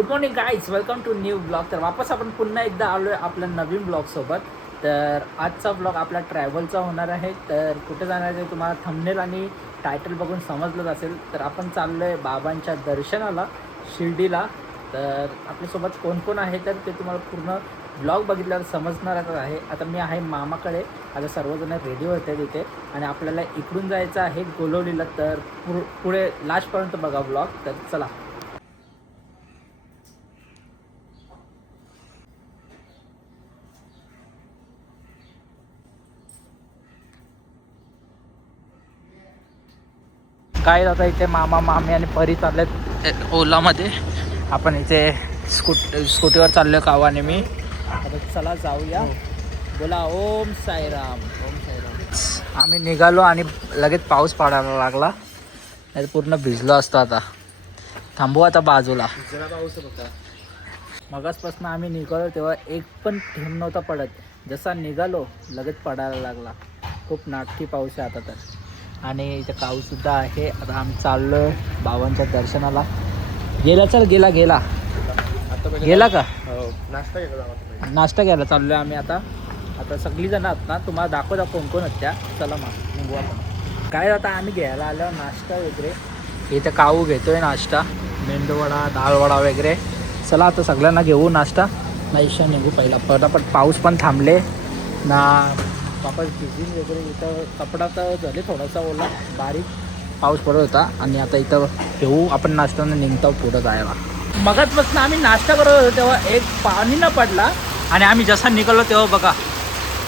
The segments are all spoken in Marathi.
Good morning guys, welcome to new blog. तर वापस आपण पुन्हा एकदा आलो आहे आपल्या नवीन ब्लॉगसोबत. तर आजचा ब्लॉग आपला ट्रॅव्हलचा होणार आहे. तर कुठे जाणार आहे तुम्हाला थंबनेल आणि टायटल बघून समजलंच असेल. तर आपण चाललो आहे बाबांच्या दर्शनाला शिर्डीला. तर आपल्यासोबत कोण कोण आहे तर ते तुम्हाला पूर्ण ब्लॉग बघितल्यावर समजणारच आहे. आता मी आहे मामाकडे. आता सर्वजण रेडी होते तिथे आणि आपल्याला इकडून जायचं आहे गोलवलीला. तर पुढे लास्टपर्यंत बघा ब्लॉग. तर चला. काय आता इथे मामा मामी आणि परी चाललेत ओलामध्ये. आपण इथे स्कूटीवर चाललो कावा आणि मी. आता चला जाऊया. बोला ओम साईराम. ओम साईराम. आम्ही निघालो आणि लगेच पाऊस पडायला लागला. नाही पूर्ण भिजलो असतो. आता थांबू आता बाजूला. मगासपासून आम्ही निघालो तेव्हा एक पण थेंब नव्हता पडत. जसा निघालो लगेच पडायला लागला. खूप नाटकी पाऊस आहे आता तर. आणि इथे काऊसुद्धा आहे. आता आम्ही चाललो आहे बाबांच्या दर्शनाला. गेला गेला का? नाश्ता घ्यायला चाललो आहे आम्ही आता. आता सगळीजण आहात ना, तुम्हाला दाखवता कोण कोण आहेत त्या. चला मग निघू आपण. काय आता आम्ही घ्यायला आलो नाश्ता वगैरे. इथे काऊ घेतोय नाश्ता, मेंदूवडा, डाळवडा वगैरे. चला आता सगळ्यांना घेऊ नाश्ता. नाहीशा निघू पहिला. पटापट पाऊस पण थांबले ना. वापस भिजून वगैरे इथं कपडा तर झाले थोडासा ओला, बारीक पाऊस पडत होता. आणि आता इथं घेऊ आपण नाश्त्यानं निघतो पुढं जायला. मगाचपासून आम्ही नाश्ता करत होतो तेव्हा एक पाणी न पडला. आणि आम्ही जसा निघालो तेव्हा बघा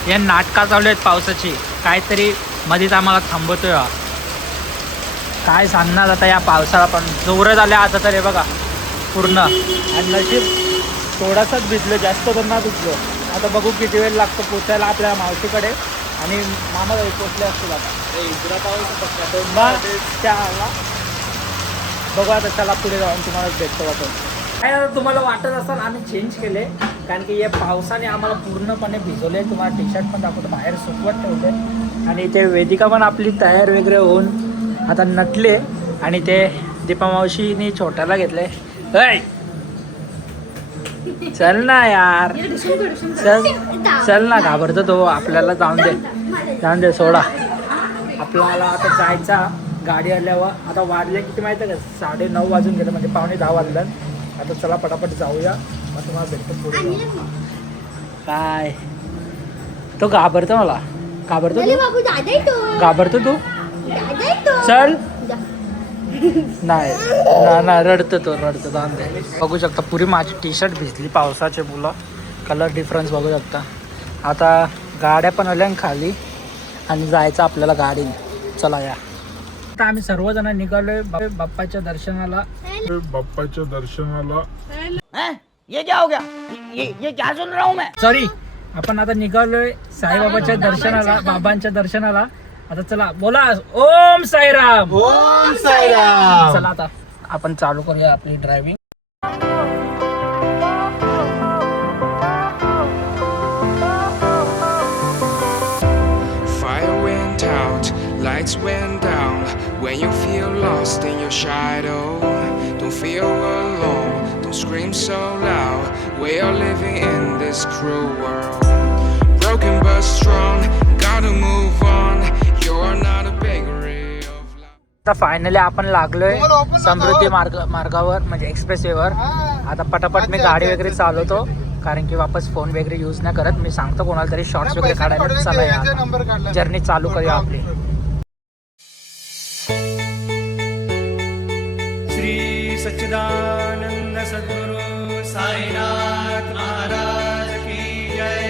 हे नाटका चालू आहेत पावसाची. काहीतरी मध्येच आम्हाला थांबवतोय. काय सांगणार आता या पावसाला. पण जोरात आल्या आता तर हे बघा पूर्ण. आणि नशीब थोडासाच भिजलो, जास्त तर ना भिजलो. आता बघू किती वेळ लागतो पोचायला आपल्या मावशीकडे. आणि मामा पोचले असतील आता. बघू आता. चला पुढे जाऊन तुम्हाला भेटतो आपण. काय आता तुम्हाला वाटत असेल आम्ही चेंज केले, कारण की या पावसाने आम्हाला पूर्णपणे भिजवले. तुम्हाला टी शर्ट पण दाखवतो, बाहेर सुकवत ठेवले. आणि ते वेदिका पण आपली तयार वगैरे होऊन आता नटले. आणि ते दीपा मावशीने छोट्याला घेतले. चल ना यार, चल ना. घाबरतो तो आपल्याला. जाऊन दे सोडा. आपल्याला आता जायचा गाडी आल्यावर. आता वाजले किती माहिती आहे का? 9:30 वाजून गेलं, म्हणजे 9:45 वाजलं. आता चला पटापट जाऊया. मग तुम्हाला भेटतो पुढे. काय तो घाबरतो मला. घाबरतो तू. चल. नाही रडतो तो. जाऊन दे. बघू शकता पुरी माझी टी शर्ट भिजली पावसाचे. मुलं कलर डिफरन्स बघू शकता. आता गाड्या पण आल्या खाली आणि जायचं आपल्याला गाडीने. चला या. आता आम्ही सर्वजण निघालोय बाप्पाच्या दर्शनाला. ये क्या हो गया? ये क्या सुन रहा हूं मैं? सॉरी. आपण आता निघालोय साईबाबाच्या दर्शनाला, बाबांच्या दर्शनाला. आता चला बोला ओम साईराम. ओम साईराम. चला आता आपण चालू करूया आपली driving. Fire went out, lights went down. When you feel lost in your shadow, don't feel alone, don't scream so loud. We are living in this cruel world. Broken but strong, gotta move on. You're not a bakery of love. आता फायनली आपण लागलोय समृद्धी मार्गावर, म्हणजे एक्सप्रेस वेवर. आता पटापट मी गाडी वगैरे चालवतो, कारण की वापस फोन वगैरे यूज नाही करत. मी सांगतो कोणाला तरी शॉर्ट्स वगैरे काढायला. चला या जर्नी चालू करूया आपली. श्री सच्चिदानंद सद्गुरु साईनाथ महाराज की जय.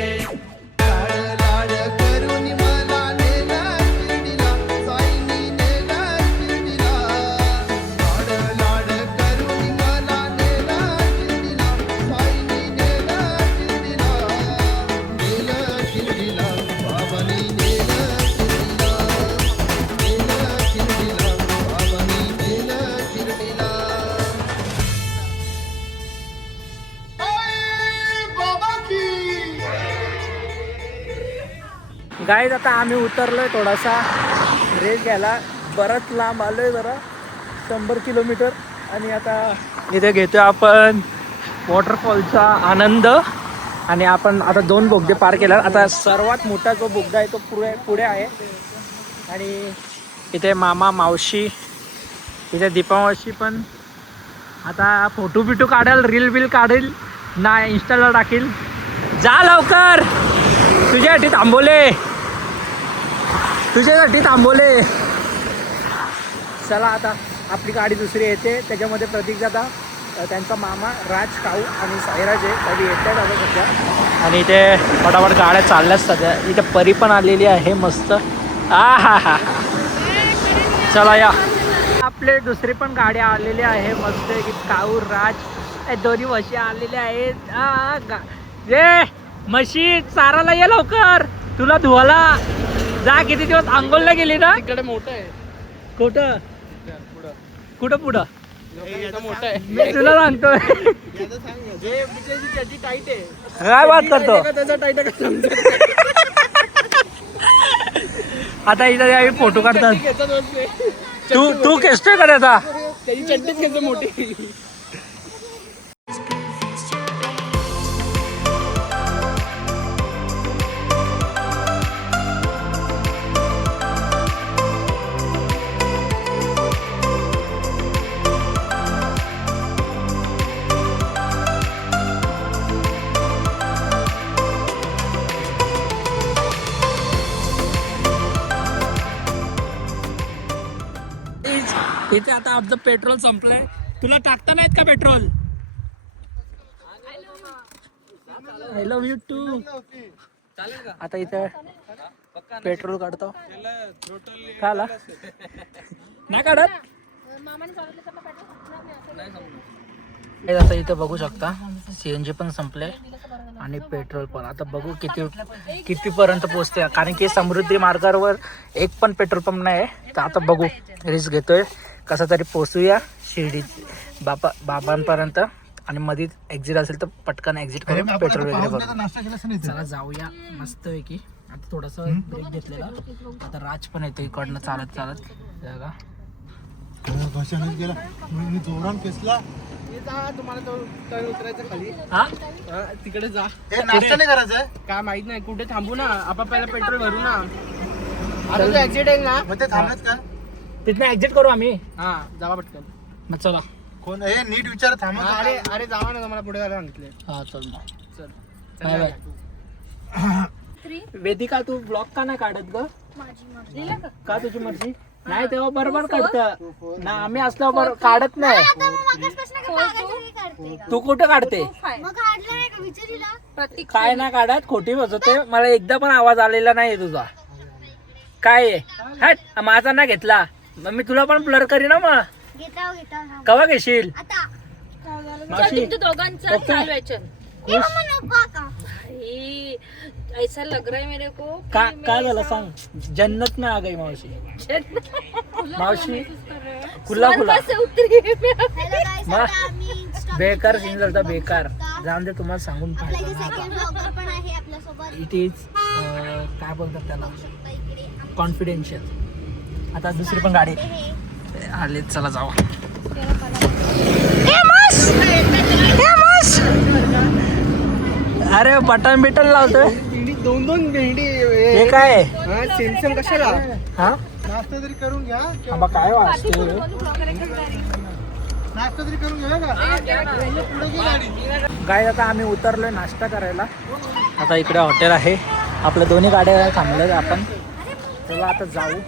गाईज आता आम्ही उतरलोय. थोडासा रेस घ्यायला. बरंच लांब आलोय, जरा 100 किलोमीटर. आणि आता इथे घेतोय आपण वॉटरफॉलचा आनंद. आणि आपण आता 2 बोगदे पार केला. आता सर्वात मोठा जो बोगदा आहे तो पुढे आहे. आणि इथे मामा मावशी, इथे दीपामावशी पण आता फोटो बिटो काढेल, रील बिल काढेल ना, इंस्टाला टाकील. जा लवकर, तुझ्यासाठी थांबवले. चला आता आपली गाडी दुसरी येते, त्याच्यामध्ये प्रतीक दादा, त्यांचा मामा राज, काऊ आणि साईराज आहे. कधी येत आहेत आता सध्या. आणि इथे फटाफट गाड्या चालल्यात सध्या. इथे परी पण आलेली आहे मस्त. हा चला या. आपले दुसरी पण गाड्या आलेली आहे मस्त की काऊ, राज, दोन्ही म्हशी आलेल्या आहेत. जे म्हशी चाराला ये लवकर, तुला धुवाला जा. किती दिवस आंघोळला गेली ना. तिकडे मोठं आहे. कुठं पुढं मोठं आहे. मी तुला सांगतोय. टाईट आहे. काय बात करतो त्याचा टाईट आहे. आता इथे आम्ही फोटो काढतात. तू केसतोय का त्याचा. त्याची चड्डीच घ्यायचं मोठी. इथे आता आमचं पेट्रोल संपलंय. तुला टाकता नाहीत का petrol. I love you too. आता इथे पेट्रोल काढतो. खाला नाही काढत. आता इथे बघू शकता CNG पण संपले आणि पेट्रोल पण. आता बघू किती पर्यंत पोहोचते, कारण की समृद्धी मार्गावर एक पण पेट्रोल पंप नाही आहे. तर आता बघू, रिस्क घेतोय, कसा तरी पोचूया शिर्डी बाबांपर्यंत. आणि मध्ये एक्झिट असेल तर पटकन एक्झिट करून पेट्रोल वगैरे भरू. चला जाऊया मस्तपैकी. आता थोडासा ब्रेक घेतलेला. आता राज पण येतो इकडनं चालत जागा. तुम्हाला उतरायचं खाली. हा तिकडे जा. नाश्ता नाही करायचा. काय माहित नाही कुठे थांबू ना. आपण पहिला पेट्रोल भरू ना. आता तो एक्झिट आहे ना. मग ते थांबलेत का. तिथनं एक्झिट करू आम्ही. हा जावा पटकन. मग चला. कोण हे नीट विचार थांबा. अरे जावा ना, मला पुढे जायला सांगितले. हा चल मग. चल. Bye bye. वेदिका तू ब्लॉग का नाही काढत ग. का तुझी मर्जी नाही तेव्हा बरोबर काढत ना. आम्ही असल्यावर काढत नाही. तू कुठं काढते. काय नाही काढत, खोटी बसवते. मला एकदा पण आवाज आलेला नाही तुझा. काय आहे हट. माझा ना घेतला मग मी तुला पण ब्लर करी ना. मग कवा घेशील. दोघांचा चालू आहे. ऐसा लग रहा है मेरे को. काय झालं सांग. जन्नत में आ गई मावशी. मावशी खुला बेकार सीन झालता बेकार. जाऊन दे, तुम्हाला सांगून इट इज काय बोलतात त्याला, कॉन्फिडेन्शियल. आता दुसरी पण गाडी आली. चला जाऊ. अरे बटन बिटन लावतोय. दोन भेंडी. हे काय सेन्सन कशाला. हा नाश्ता तरी करून घ्या. आंबा काय वाजते. नाश्ता तरी करून घ्या का. गाय आता आम्ही उतरलोय नाश्ता करायला. आता इकडे हॉटेल आहे. आपल्या दोन्ही गाड्या थांबल्या आपण. चला आता जाऊ.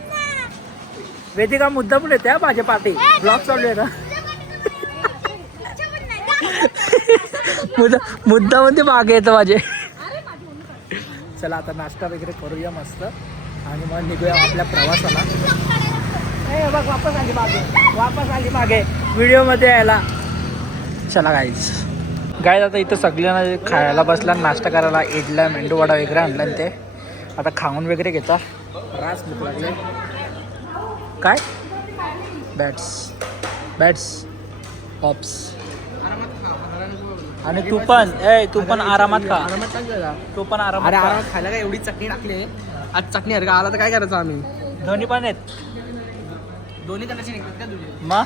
वेदिका मुद्दा पण येते माझ्या पाठी. ब्लॉग चालू आहे ना. मुद्दा मध्ये मागे येतं माझे. चला आता नाश्ता वगैरे करूया मस्त आणि मग निघूया आपल्या प्रवासाला. बघ वापस आली मागे व्हिडिओमध्ये यायला. चला गाईज आता इथं सगळ्यांना खायला बसला, नाश्ता करायला. इडल्या मेंदूवडा वगैरे आणला ते. आता खाऊन वगैरे घेता. रास भूक लागले. काय बॅट्स ऑप्स. आणि तू पण आरामात खा. तू पण आरामात. अरे आरामात खायला काय एवढी चटणी टाकली. आज चटणी हरका आला तर काय करायचं आम्ही. दोन्ही पण आहेत. दोन्ही कलरची निघतात का तुझे. मग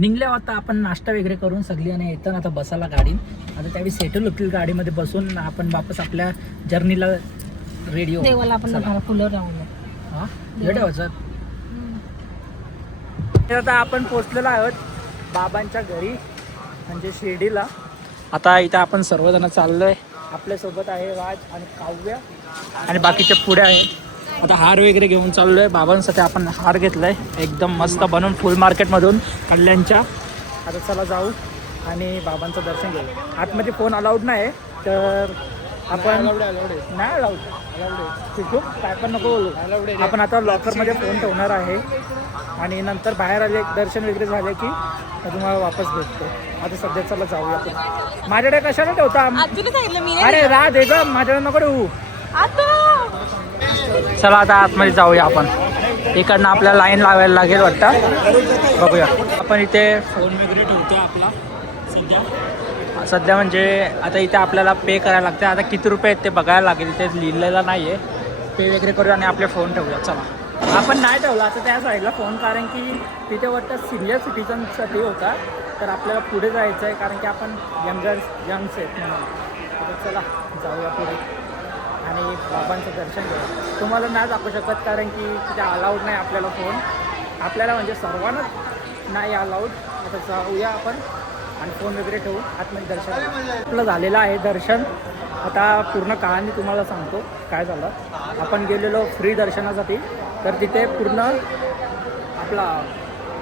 निघले आता आपण नाश्ता वगैरे करून सगळी आणि येतं आता बसायला गाडीत. आता त्यावेळी सेटल होतील गाडीमध्ये बसून आपण वापस आपल्या जर्नीला रेडी होऊ. देवाला आपण फुलं लावूया. हा रेडी व्हायचं. आता आपण पोचलेलो आहोत बाबांच्या घरी म्हणजे शिर्डीला. आता इथं आपण सर्वजण चाललोय. आपल्यासोबत आहे राज आणि काव्य आणि बाकीचे पुढे आहे. आता हार वगैरे घेऊन चाललोय. बाबांसाठी आपण हार घेतलाय एकदम मस्त बनवून फुल मार्केटमधून कल्याणच्या. आता चला जाऊ आणि बाबांचं दर्शन घेऊ. आतमध्ये फोन अलाउड नाही तर आपण नाही अलाउड काय पण नको बोलू. आपण आता लॉकरमध्ये फोन ठेवणार आहे आणि नंतर बाहेर आले दर्शन वगैरे झाले की तुम्हाला वापस भेटतो. आता सध्या चला जाऊया आपण. माझ्याकडे कशाला ठेवता? अरे राह दे ग, माझ्याकडे नको ठेवू. चला आता आतमध्ये जाऊया आपण. इकडनं आपल्याला लाईन लावायला लागेल वाटतं. बघूया आपण इथे फोन वगैरे ठेवतो आपला सध्या म्हणजे आता इथे आपल्याला पे करायला लागते. आता किती रुपये आहेत ते बघायला लागेल. इथे लिहिलेलं नाही आहे. पे वगैरे करूया आणि आपले फोन ठेवूया. चला आपण नाही ठेवला आता त्या साईडला फोन कारण की तिथे वाटतं सिनियर सिटीजनसाठी होता तर आपल्याला पुढे जायचं आहे कारण की आपण यंग्स आहेत म्हणून. आता चला जाऊया पुढे आणि बाबांचं दर्शन घेऊ. तुम्हाला नाही दाखवू शकत कारण की तिथे अलाउड नाही आपल्याला फोन. आपल्याला म्हणजे सर्वांनाच नाही अलाउड. आता जाऊया आपण आणि फोन वगैरे ठेवू. आतमध्ये दर्शन आपलं झालेलं आहे दर्शन. आता पूर्ण कहाणी तुम्हाला सांगतो काय झालं. आपण गेलेलो फ्री दर्शनासाठी तर तिथे पूर्ण आपला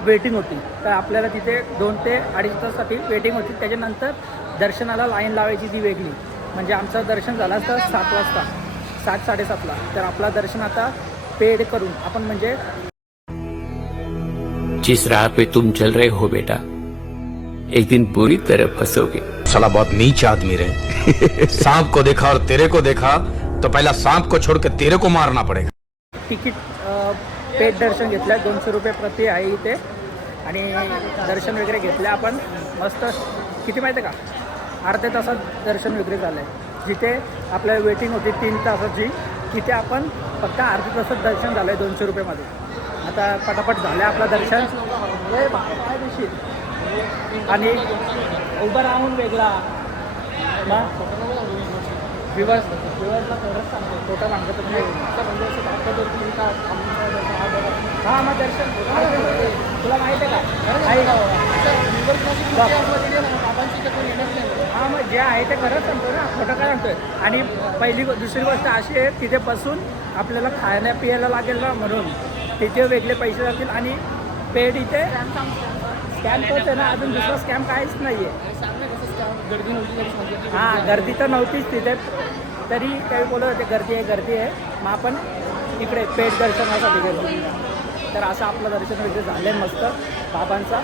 वेटिंग होती. तर आपल्याला तिथे 2 ते 2.5 तासासाठी वेटिंग होती. त्याच्यानंतर दर्शनाला लाईन लावायची ती वेगळी. म्हणजे आमचं दर्शन झालं असतं 7 वाजता 7-7:30ला. तर आपला दर्शन आता पेड करून आपण म्हणजे जिस राह पे तुम चल रहे हो बेटा एक दिन बुरी तरह फंसोगे. साला बहुत नीच आदमी रहे. सांप को देखा और तेरे को देखा तो पहला सांप को छोड़ के तेरे को मारना पड़ेगा. तिकीट पेड दर्शन घेतलं आहे. 200 रुपये प्रति आहे इथे आणि दर्शन वगैरे घेतलं आपण मस्त. किती माहिती आहे का अर्ध्या तासात दर्शन वगैरे झालं आहे. जिथे आपल्याला वेटिंग होती 3 तासाची तिथे आपण फक्त अर्ध्या तासात दर्शन झालं आहे 200 रुपयेमध्ये. आता पटापट झालं आपलं दर्शन. काय दिवशी आणि उभं राहून वेगळा विवर्सला थोडंच सांगतो खोटं सांगतो नाही. हां मग दर्शन तुला माहिती आहे का? हां मग जे आहे ते खरंच सांगतो ना, खोटं काय सांगतोय. आणि दुसरी गोष्ट अशी आहे तिथे बसून आपल्याला खायला पियायला लागेल ना म्हणून तिथे वेगळे पैसे जातील. आणि पेड इथे स्कॅम तोच आहे ना, अजून दुसरा स्कॅम काहीच नाही आहे. हां गर्दी तर नव्हतीच तिथे तरी काही बोलत होते गर्दी आहे. मग आपण इकडे पेड दर्शनासाठी गेलो. तर असं आपलं दर्शन वगैरे झालं आहे मस्त बाबांचा.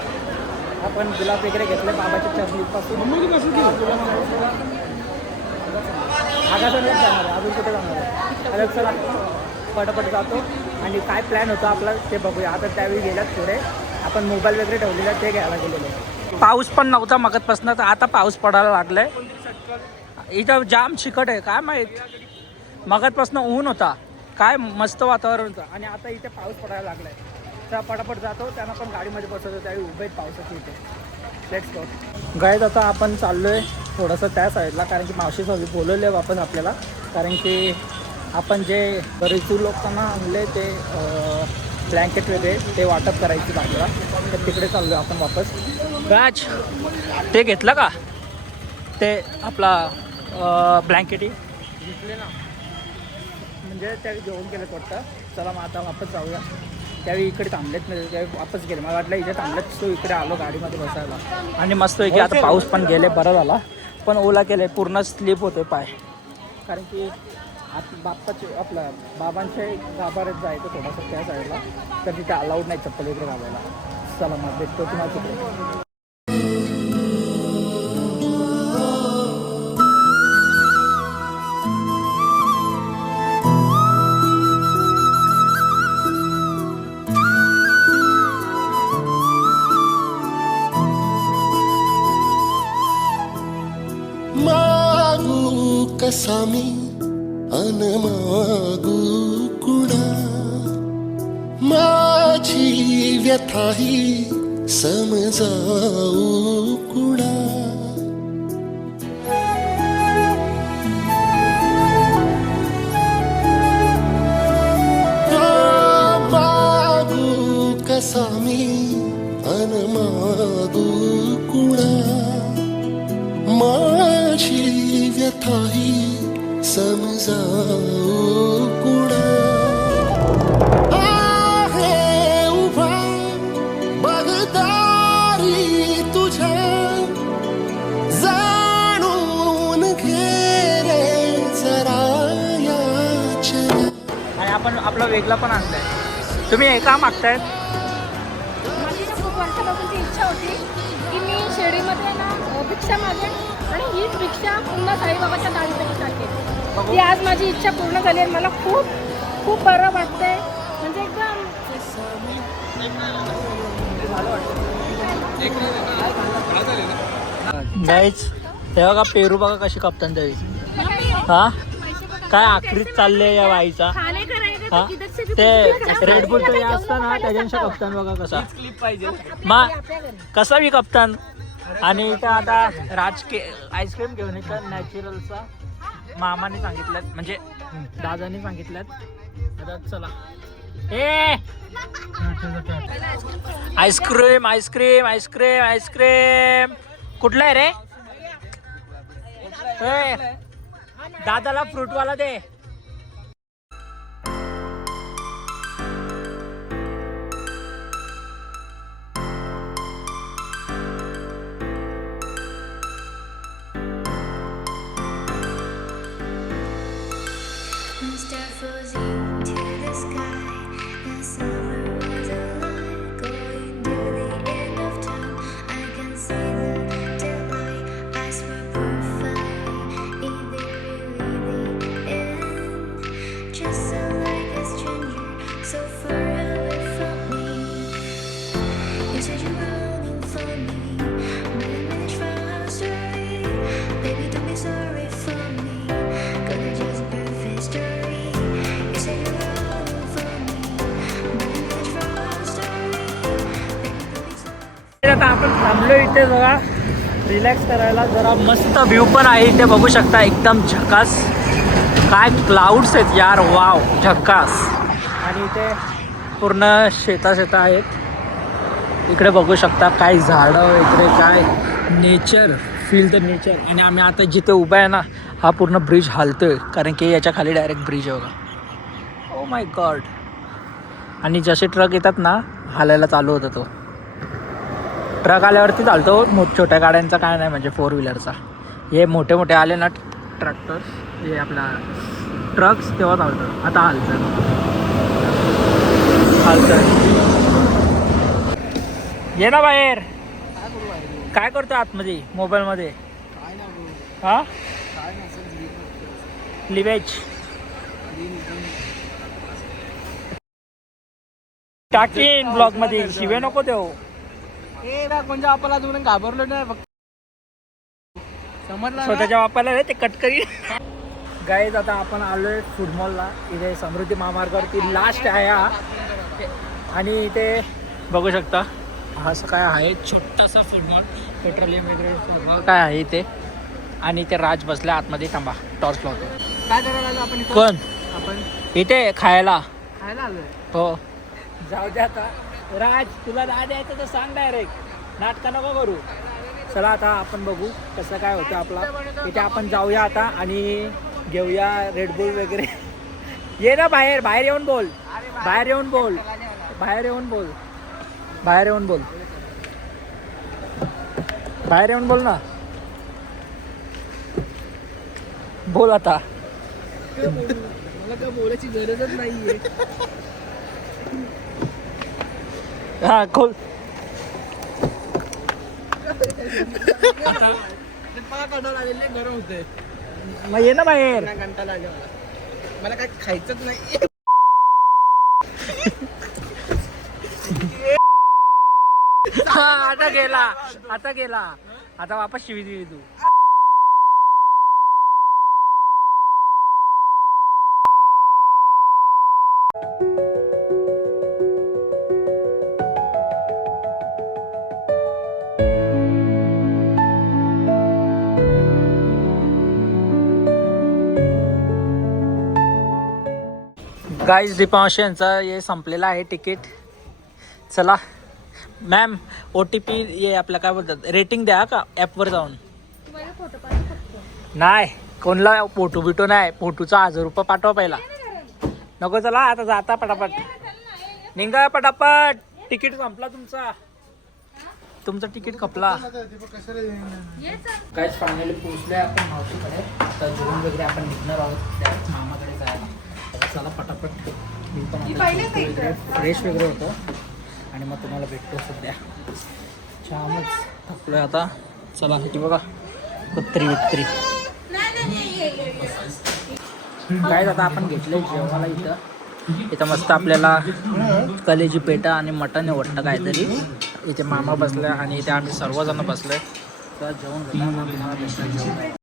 आपण गुलाब वगैरे घेतले बाबाच्या चरणीपासून. आगासानेच जाणार आहे, अजून कुठे जाणार आहे. आता चला पटापट जातो आणि काय प्लॅन होता आपला ते बघूया. आता त्यावेळी गेल्यात पुढे आपण मोबाईल वगैरे ठेवलेला ते घ्यायला गेलेलो. पाऊस पण नव्हता मगतपासून तर आता पाऊस पडायला लागलाय. इथं जाम चिकट आहे काय माहीत. मगतपासून ऊन होता काय मस्त वातावरण होतं आणि आता इथे पाऊस पडायला लागलाय. तर पटापट जातो. त्यांना पण गाडीमध्ये बसवतो त्यावेळी उभे पावसाची इथे. Let's go guys. आता आपण चाललो आहे थोडंसं त्या साईडला कारण की मावशी सगळी बोलवले वापस आपल्याला. कारण की आपण जे बरेचूर लोकांना आणले ते ब्लँकेट वगैरे ते वाटप करायची बाजूला. तर तिकडे चाललो आहे आपण वापस. राज ते घेतलं का ते आपला ब्लँकेटी घेतले ना म्हणजे त्यावेळी घेऊन गेले वाटतं. चला मग आता वापस जाऊया. त्यावेळी इकडे थांबलेत नाही त्यावेळी वापस गेले. मला वाटलं इथे थांबलेत सो इकडे आलो गाडीमध्ये बसायला. आणि मस्त आहे की आता पाऊस पण गेले बरं झाला. पण ओला केले पूर्ण स्लिप होते पाय कारण की आता आपलं बाबांचे गाभाऱ्यात जायचं थोडंसं त्या साईडला. तर तिथे अलाउड नाही चप्पल वगैरे घालायला. चला मग भेटतो तुम्हाला तिकडे. मागू कसा मी अन मागू कुणा माझी व्यथा ही समजाऊ कुणा मागू कसा मी अन मागू कुणा माझी व्यथाही समजाऊ कुणा आहे उभा बगदारी तुझ्या जाणून घे रे जरा याचना. आणि आपण आपला वेगळा पण आणलाय. तुम्ही हे का मागतायत? माझी ना खूप वर्षापासूनची इच्छा होती की मी शिर्डीमध्ये ना भिक्षा मागेन आणि हीच भिक्षा पुन्हा साईबाबाच्या दाढीसाठी टाकेन. ती आज माझी इच्छा पूर्ण झाली आणि मला खूप खूप बरं वाटतंय. म्हणजे एकदम गाईच तेव्हा का पेरू बघा कशी कापताना तरी. हा काय आखरीत चालले या बाईचा. खाने करायचे हा ते रेड बुल ते असतं ना त्याच्याशी कप्तान बघा कसा मा कसा बी कप्तान. आणि इथं आता राजके आईस्क्रीम घेऊन येतात नॅचरलचा मामाने सांगितल्यात म्हणजे दादाने सांगितल्यात. आता चला ए आईस्क्रीम आईस्क्रीम आईस्क्रीम आईस्क्रीम कुठला आहे रे? दादाला फ्रूटवाला दे. आता आपण थांबलो इथे जरा रिलॅक्स करायला. जरा मस्त व्ह्यू पण आहे इथे बघू शकता एकदम झकास. काय क्लाउड्स आहेत यार वाव झकास. आणि इथे पूर्ण शेता आहेत. इकडे बघू शकता काय झाडं इकडे काय नेचर फील द नेचर. आणि आम्ही आता जिथे उभा आहे ना हा पूर्ण ब्रिज हालतोय कारण की याच्या खाली डायरेक्ट ब्रिज आहे बघा. Oh my God. आणि जसे ट्रक येतात ना हालायला चालू होता तो. ट्रक आल्यावरती चालतो छोट्या गाड्यांचा काय नाही म्हणजे 4 व्हीलरचा. हे मोठे मोठे आले ना ट्रॅक्टर्स हे आपला ट्रक्स तेव्हा चालतं. आता हालतं ये ना बाहेर. काय करतो आतमध्ये मोबाईलमध्ये? हा लिवेज टाकीन ब्लॉग मध्ये. शिवे नको देऊ. कोणत्या आपल्याला अजून घाबरलो नाही फक्त समजलं. स्वतःच्या बापाला रे ते कट करी. गाईज आता आपण आलोय फूड मॉलला. इथे समृद्धी महामार्गावरती लास्ट आहे हा. आणि इथे बघू शकता असं काय आहे छोटासा फूड मॉल. पेट्रोलियम वगैरे काय आहे इथे. आणि ते राज बसल्या आतमध्ये. थांबा टॉर्च लावतो. काय करायला आलो आपण इथं? कोण आपण इथे खायला आलोय. हो जाऊ दे आता. राज तुला दहा द्यायचं तर सांग डायरेक्ट. नाटकं नको करू. चला आता आपण बघू कसं काय होतं आपला. इथे आपण जाऊया आता आणि घेऊया रेडबुल वगैरे. ये ना बाहेर. बाहेर येऊन बोल. बाहेर येऊन बोल. बाहेर येऊन बोल. बाहेर येऊन बोल. बाहेर येऊन बोल ना. बोल आता. मला काय बोलायची गरजच नाहीये. हा खोल. मला कंटाळा आलेले गरम होते. मग ये ना बाहेर. कंटाळा आले मला काय खायचंच नाही. आता गेला. आता गेला. आता वापस शिवी दिली तू. गाईज दीपांश यांचा हे संपलेला आहे तिकीट. चला मॅम OTP ये आपल्या काय बोलतात रेटिंग द्या का ॲपवर जाऊन. नाही कोणला फोटो बिटो नाही, फोटोचा 1000 रुपये पाठवा पहिला. नको चला आता जाता पटापट निघा पटापट. तिकीट संपला तुमचा तिकीट खपला. काय फायनली पोहोचलोय आपण मावशीकडे. आता जेवण वगैरे आपण निघणार आहोत त्या मामाकडे जायला. तर चला पटापट मी पण फ्रेश वगैरे होतं आणि मग तुम्हाला भेटतो. सध्या छानच थकलोय आता. चला की बघा कुत्री वित्री काय आता आपण घेतलंय जेवायला इथं मस्त आपल्याला कलेजी पेटा आणि मटण वाटतं काहीतरी. इथे मामा बसले आणि इथे आम्ही सर्वजण बसलोय. तर जेवण घेणार